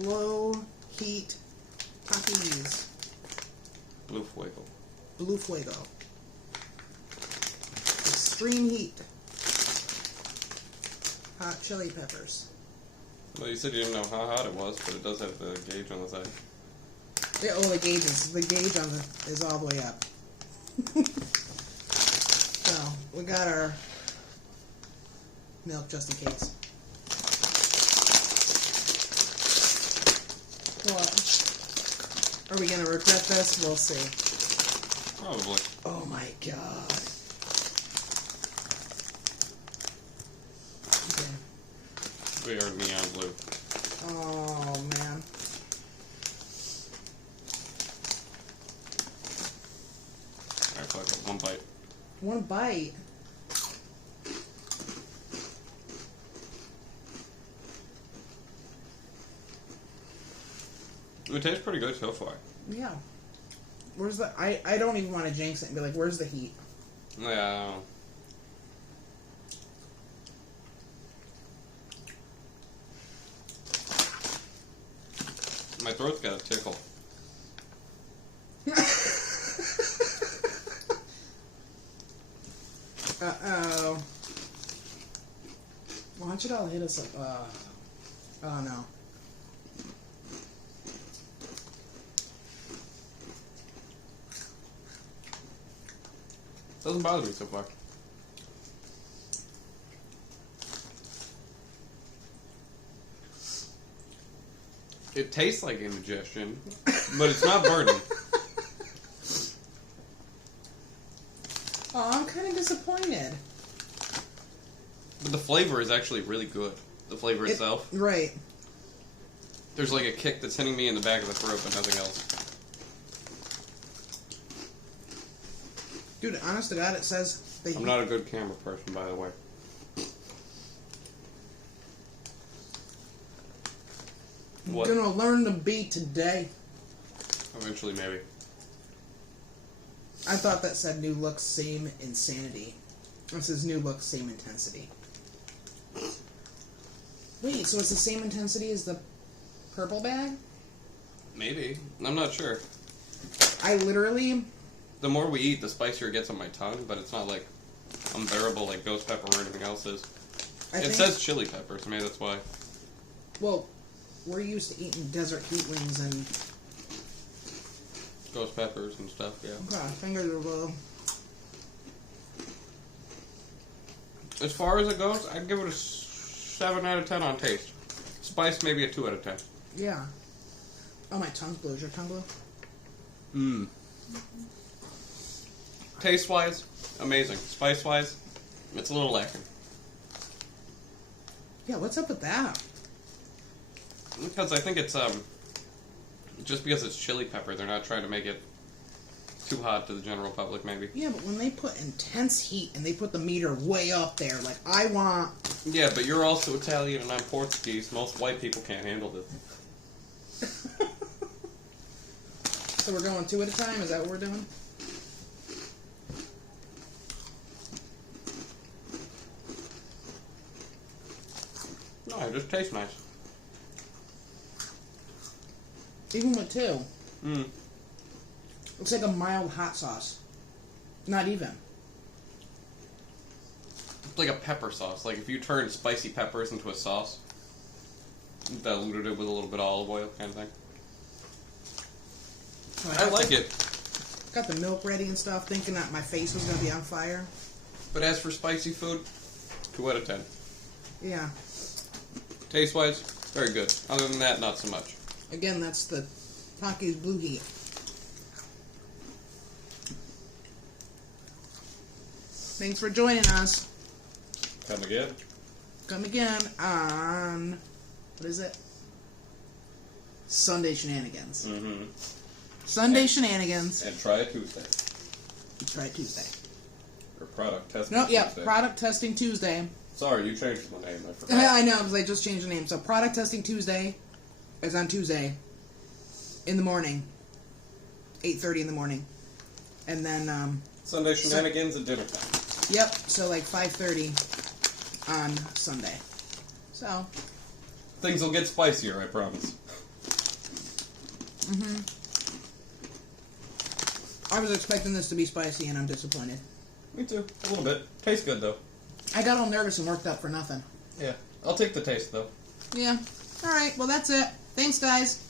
Blow Heat Takis. Blue Fuego. Blue Fuego. Extreme Heat. Hot chili peppers. Well, you said you didn't know how hot it was, but it does have the gauge on the side. Yeah, oh, the gauge on is all the way up. So, we got our milk just in case. What? Are we going to regret this? We'll see. Probably. Oh my god. Okay. We are neon blue. Oh man. Alright, fuck it. One bite. One bite. It tastes pretty good so far. Yeah. Where's the... I don't even want to jinx it and be like, where's the heat? Yeah. My throat's got a tickle. Uh-oh. Why don't you all hit us up? Oh no. Doesn't bother me so far. It tastes like indigestion, but it's not burning. Oh, I'm kind of disappointed. But the flavor is actually really good. The flavor itself. Right. There's like a kick that's hitting me in the back of the throat, but nothing else. Dude, honest to God, it says... I'm not a good camera person, by the way. What? I'm gonna learn to be today. Eventually, maybe. I thought that said new look, same insanity. It says new look, same intensity. Wait, so it's the same intensity as the purple bag? Maybe. I'm not sure. I literally... The more we eat, the spicier it gets on my tongue, but it's not like unbearable like ghost pepper or anything else is. It says chili pepper, so maybe that's why. Well, we're used to eating desert heat wings and... Ghost peppers and stuff, yeah. Okay, fingers are low. As far as it goes, I'd give it a 7 out of 10 on taste. Spice, maybe a 2 out of 10. Yeah. Oh, my tongue's blue. Is your tongue blue? Mmm. Taste-wise, amazing. Spice-wise, it's a little lacking. Yeah, what's up with that? Because I think it's, just because it's chili pepper, they're not trying to make it too hot to the general public, maybe. Yeah, but when they put intense heat and they put the meter way up there, like, I want... Yeah, but you're also Italian and I'm Portuguese. Most white people can't handle this. So we're going 2 at a time? Is that what we're doing? No, it just tastes nice. Even with 2. Mmm. It's like a mild hot sauce. Not even. It's like a pepper sauce. Like if you turned spicy peppers into a sauce, diluted it with a little bit of olive oil kind of thing. So I like it. Got the milk ready and stuff, thinking that my face was going to be on fire. But as for spicy food, 2 out of 10. Yeah. Taste-wise, very good. Other than that, not so much. Again, that's the Takis Blue Heat. Thanks for joining us. Come again. Come again on... What is it? Sunday Shenanigans. Mm-hmm. Sunday Shenanigans. And try it Tuesday. Try it Tuesday. Or product testing No, yeah, Tuesday. Product Testing Tuesday. Sorry, you changed the name. I forgot. I know, because I just changed the name. So Product Testing Tuesday is on Tuesday in the morning. 8:30 in the morning. And then... Sunday Shenanigans at dinner time. Yep, so like 5:30 on Sunday. So... Things will get spicier, I promise. I was expecting this to be spicy, and I'm disappointed. Me too. A little bit. Tastes good, though. I got all nervous and worked up for nothing. Yeah. I'll take the taste, though. Yeah. Alright, well that's it. Thanks, guys.